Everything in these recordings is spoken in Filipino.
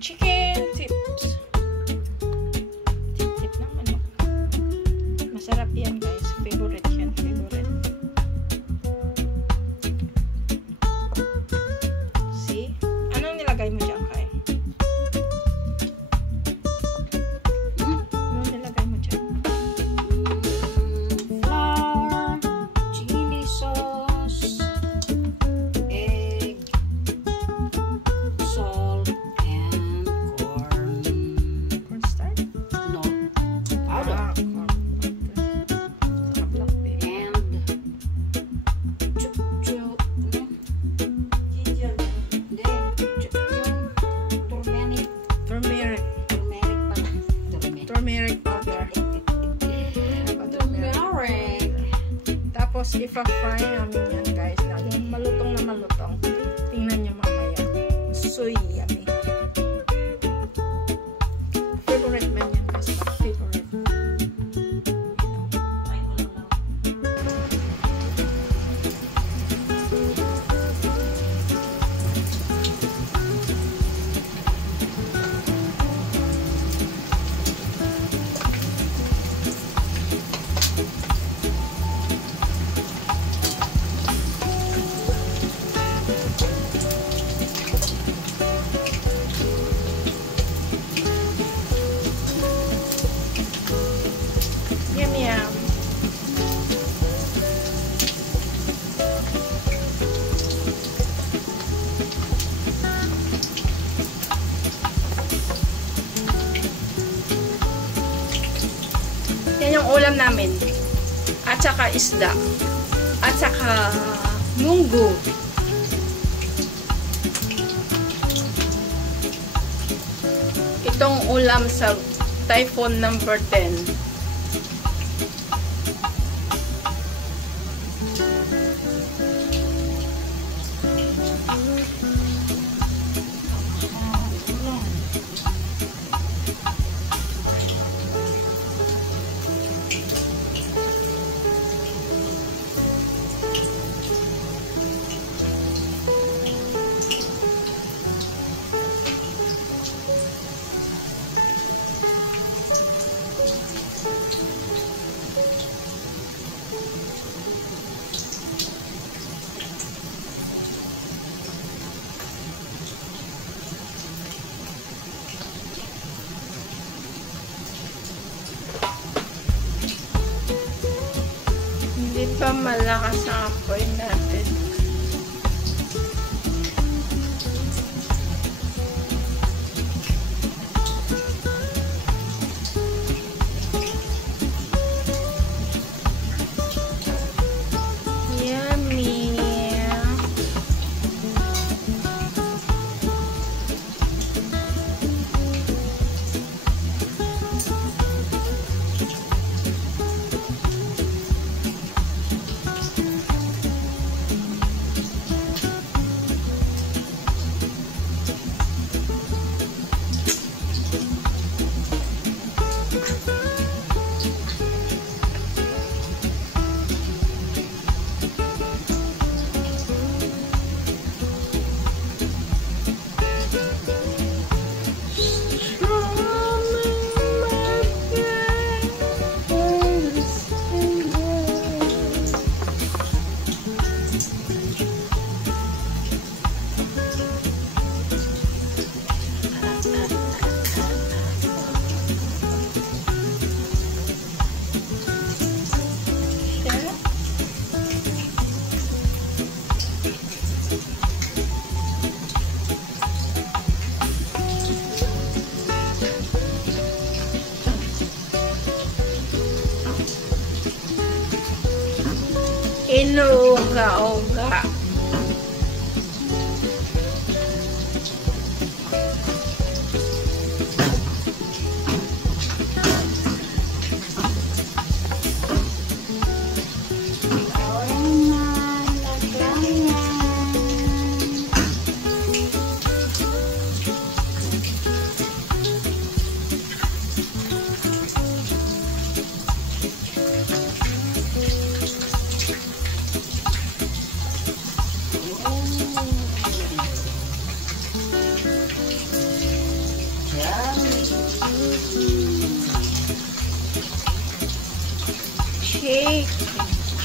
chicken tips. Tip ng manok. Masarap yan guys. Favorite yan. Favorite. See? Anong nilagay mo dyan, Kai? Anong nilagay mo dyan? Flour, chili sauce, egg, salt, and corn. Cornstarch? No, powder. Black pepper. And Turmeric. Turmeric powder. Tapos, ipa-fry namin yan, guys. Laging malutong na malutong. Tingnan nyo mamaya. So yummy. Favorite man yan, guys. Favorite. Yum yum. Yan yung ulam namin. At saka isda. At saka munggo. Itong ulam sa Typhoon number 10. Hindi pa malakas ang apoy natin. Yummy! Inuuga-uga.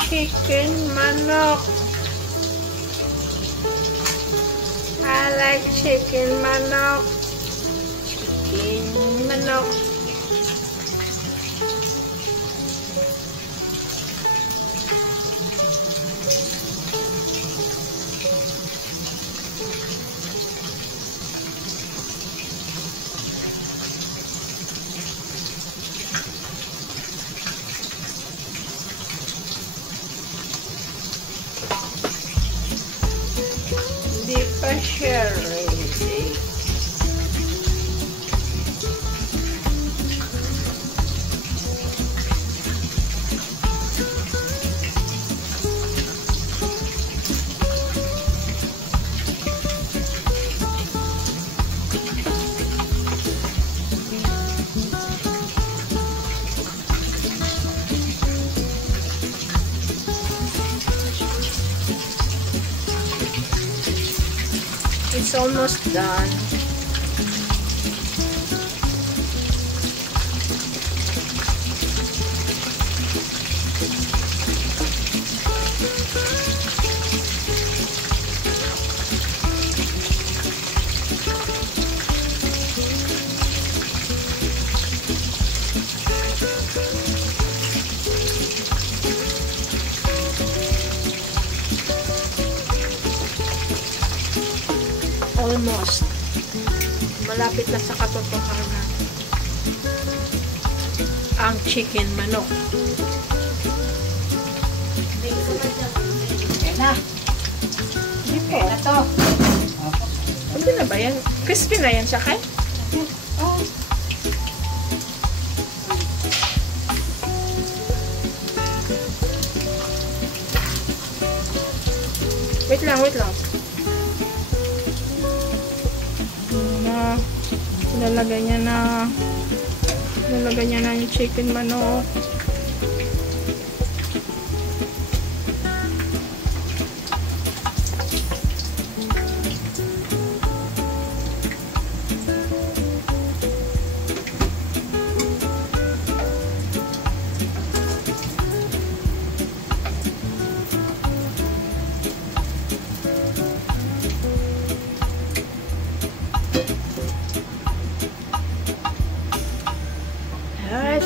Chicken manok. I like chicken manok. Chicken manok. Hindi pa siya ready. It's almost done. Almost. Malapit na sa katotohanan. Ang chicken manok. Ayan na. Hindi po. Ayan na to. Hindi na ba yan? Crispy na yan siya kay? Oh. Wait lang, wait lang. Lalagay niya na yung chicken manok.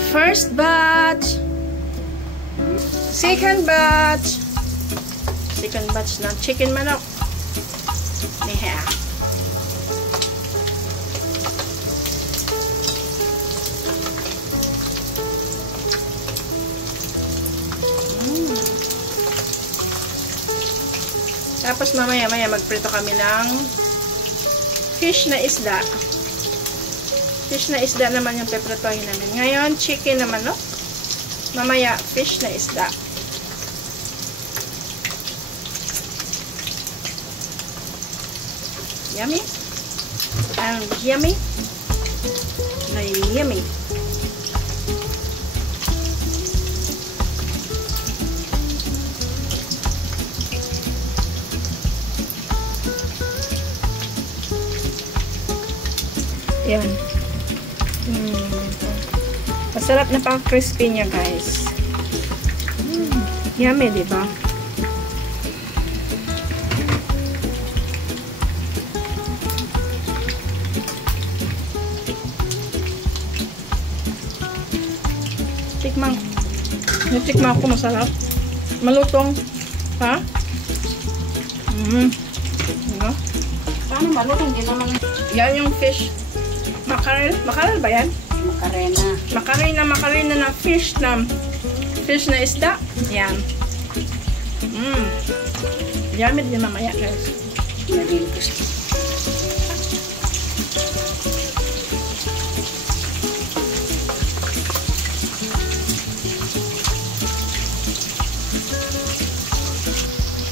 First batch. Second batch. Second batch ng chicken manok. Niya. Tapos mamaya magprito kami ng fish na isda. Fish na isda naman yung pepretohin namin. Ngayon, chicken naman, no? Mamaya, fish na isda. Yummy? And yummy? Very yummy. Yan. Masarap na pang-crispy niya, guys. Yummy, di ba? Natikman ko, masarap. Malutong. Ha? Diba? Paano malutong? Hindi naman. Yan yung fish. Makarel. Makarel ba yan? Makarena. Makarena na fish na isda. Yan. Yummy din mamaya, guys. Nagiltos.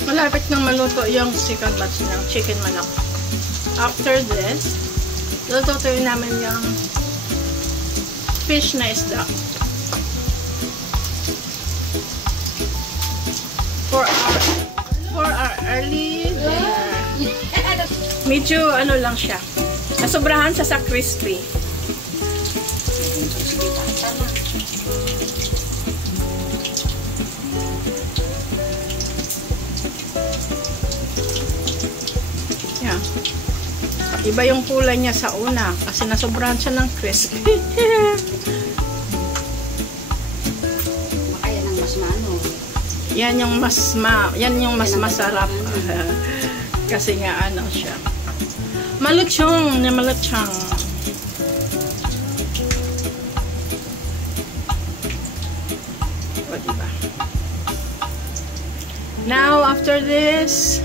Malapit nang maluto yung second batch ng chicken manok. After this, lutuin namin yung fish na isda. For our early dinner. Medyo ano lang siya. Nasobrahan sa crispy. Tama. Yeah. Iba yung kulay niya sa una kasi nasobrahan siya ng crisp. Baka yan ang mas maano. Yan yung mas masarap. Kasi nga ano siya. Malutsong na malutsang. O, diba? Now, after this,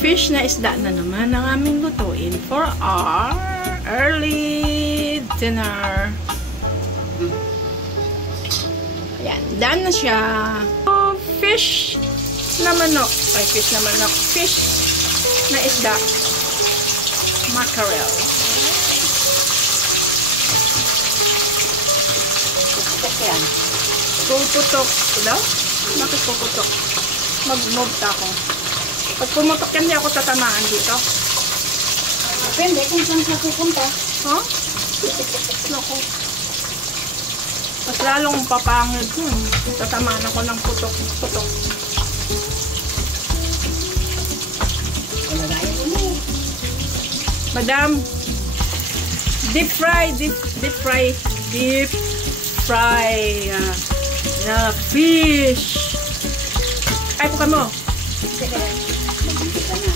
fish na isda na naman ang aming lutuin for our early dinner. Ayan, done na siya. Fish na manok. Ay, fish na manok. Fish na isda. Mackerel. Puputok yan. Puputok daw? Bakit puputok? Mag-move ako. Pag pumutok yan, hindi ako tatamaan dito. Depende kung saan siya pupunta. Huh? Naku. Mas lalong papangid yun. Tatamaan ako ng putok-putok. Madam, deep fry na fish. Ay, puka mo. Sige. Pupunta na.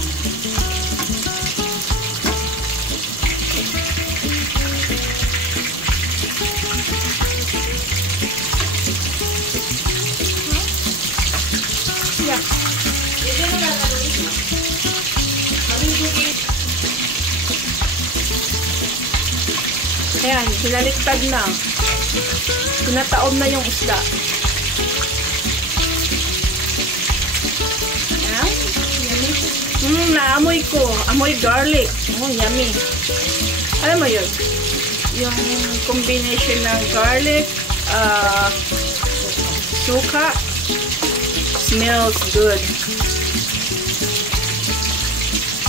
Yeah. Ayan, pinaliktad na. Pinataob na yung isda. Ayan. Naamoy ko. Amoy garlic. Yummy. Alam mo yun? Yung combination ng garlic, suka, smells good.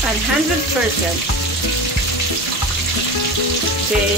100%. Okay,